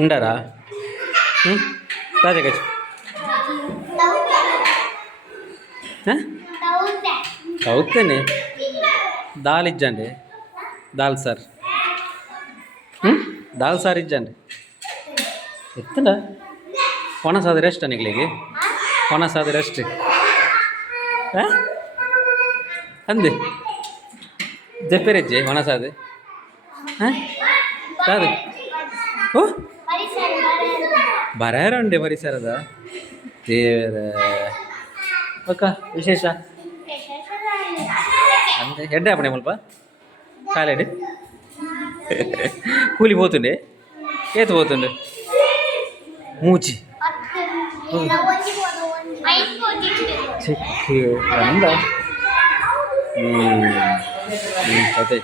ఉండరా రాజా గచ్చు అవుతానే దాల్ ఇచ్చండి దాల్ సార్ दाल सार इज्जंడి ಎತ್ತಲ್ಲ ಒಣಸಾದ ರೆಸ್ಟ್ ನಿಗ್ಲಿಗೆ ಒಣಸಾದ ರೆಸ್ಟ್ ಅಂದೆ ಜೆಪ್ಪೆರೆಜ್ಜೆ ಒಣಸಾದೆ ಕಾದು ಓ ಬರಾರಂಡೆ ಪರಿಸರದ ದೇವರ ಓಕ ವಿಶೇಷ ಅಂದೆ ಎಡ್ಡೆ ಅಪ್ಪಣೆ ಮುಲ್ಪ ಕಾಲೆಡೆ ಕೂಲಿ పోతుండే ఏత పోతుండే మూచి చెక్కి అందా అదే